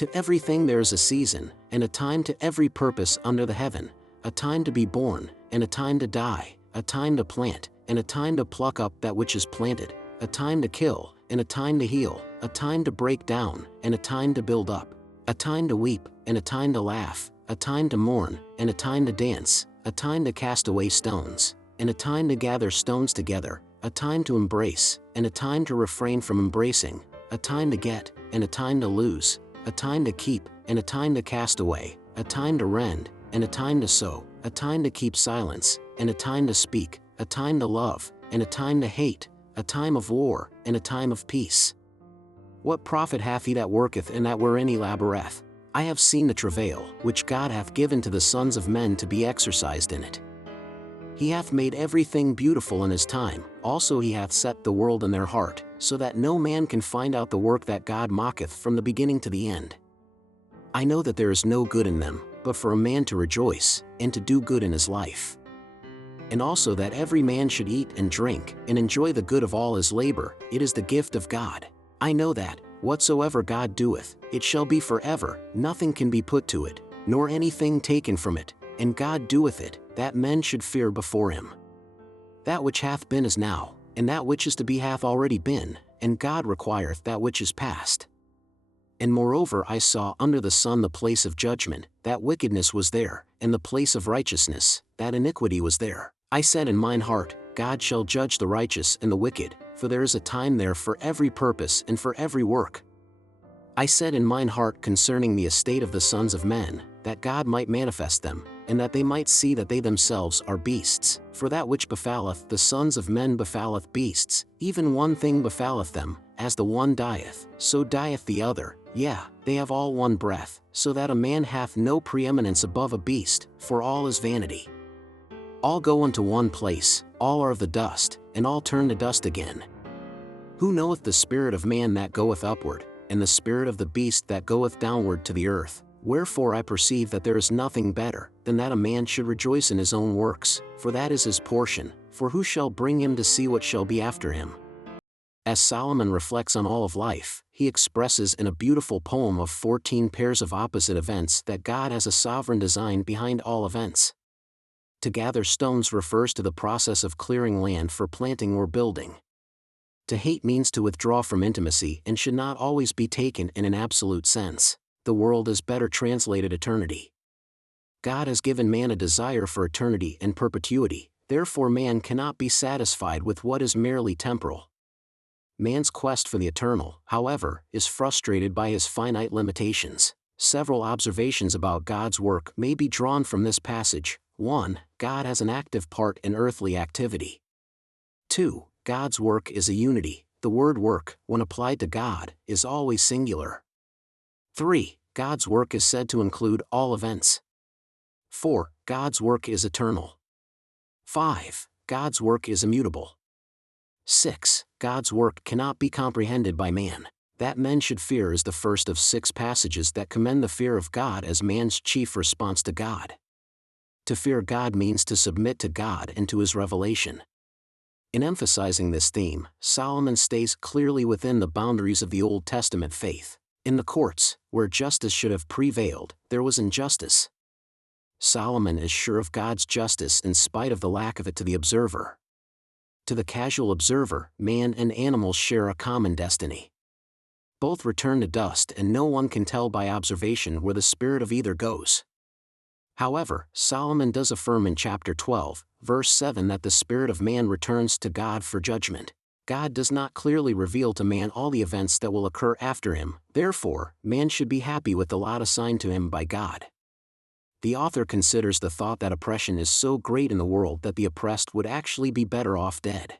To everything there is a season, and a time to every purpose under the heaven, a time to be born, and a time to die, a time to plant, and a time to pluck up that which is planted, a time to kill, and a time to heal, a time to break down, and a time to build up, a time to weep, and a time to laugh, a time to mourn, and a time to dance, a time to cast away stones, and a time to gather stones together, a time to embrace, and a time to refrain from embracing, a time to get, and a time to lose, a time to keep, and a time to cast away, a time to rend, and a time to sow, a time to keep silence, and a time to speak, a time to love, and a time to hate, a time of war, and a time of peace. What profit hath he that worketh and that wherein he laboureth? I have seen the travail which God hath given to the sons of men to be exercised in it. He hath made everything beautiful in his time, also he hath set the world in their heart, so that no man can find out the work that God mocketh from the beginning to the end. I know that there is no good in them, but for a man to rejoice, and to do good in his life. And also that every man should eat and drink, and enjoy the good of all his labor, it is the gift of God. I know that, whatsoever God doeth, it shall be forever, nothing can be put to it, nor anything taken from it, and God doeth it, that men should fear before him. That which hath been is now, and that which is to be hath already been, and God requireth that which is past. And moreover I saw under the sun the place of judgment, that wickedness was there, and the place of righteousness, that iniquity was there. I said in mine heart, God shall judge the righteous and the wicked, for there is a time there for every purpose and for every work. I said in mine heart concerning the estate of the sons of men, that God might manifest them, and that they might see that they themselves are beasts. For that which befalleth the sons of men befalleth beasts, even one thing befalleth them, as the one dieth, so dieth the other. Yea, they have all one breath, so that a man hath no preeminence above a beast, for all is vanity. All go unto one place, all are of the dust, and all turn to dust again. Who knoweth the spirit of man that goeth upward, and the spirit of the beast that goeth downward to the earth? Wherefore I perceive that there is nothing better, than that a man should rejoice in his own works, for that is his portion, for who shall bring him to see what shall be after him? As Solomon reflects on all of life, he expresses in a beautiful poem of 14 pairs of opposite events that God has a sovereign design behind all events. To gather stones refers to the process of clearing land for planting or building. To hate means to withdraw from intimacy and should not always be taken in an absolute sense. The world is better translated eternity. God has given man a desire for eternity and perpetuity, therefore man cannot be satisfied with what is merely temporal. Man's quest for the eternal, however, is frustrated by his finite limitations. Several observations about God's work may be drawn from this passage. 1. God has an active part in earthly activity. 2. God's work is a unity. The word work, when applied to God, is always singular. 3. God's work is said to include all events. 4. God's work is eternal. 5. God's work is immutable. 6. God's work cannot be comprehended by man. That men should fear is the first of 6 passages that commend the fear of God as man's chief response to God. To fear God means to submit to God and to his revelation. In emphasizing this theme, Solomon stays clearly within the boundaries of the Old Testament faith. In the courts, where justice should have prevailed, there was injustice. Solomon is sure of God's justice in spite of the lack of it to the observer. To the casual observer, man and animals share a common destiny. Both return to dust and no one can tell by observation where the spirit of either goes. However, Solomon does affirm in chapter 12, verse 7 that the spirit of man returns to God for judgment. God does not clearly reveal to man all the events that will occur after him, therefore, man should be happy with the lot assigned to him by God. The author considers the thought that oppression is so great in the world that the oppressed would actually be better off dead.